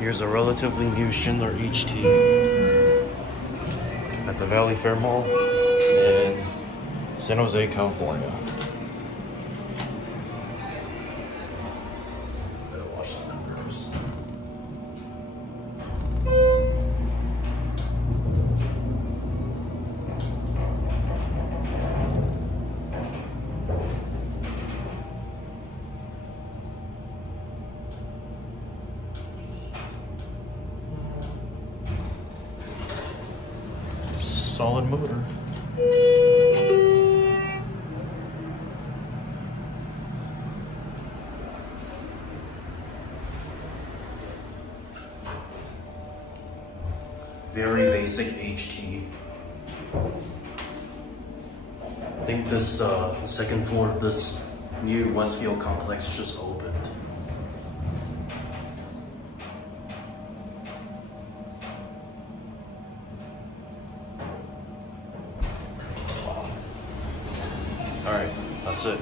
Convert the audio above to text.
Here's a relatively new Schindler HT at the Valley Fair Mall in San Jose, California. Better watch the numbers. Solid motor. Very basic HT. I think this the second floor of this new Westfield complex is just opened. Alright, that's it.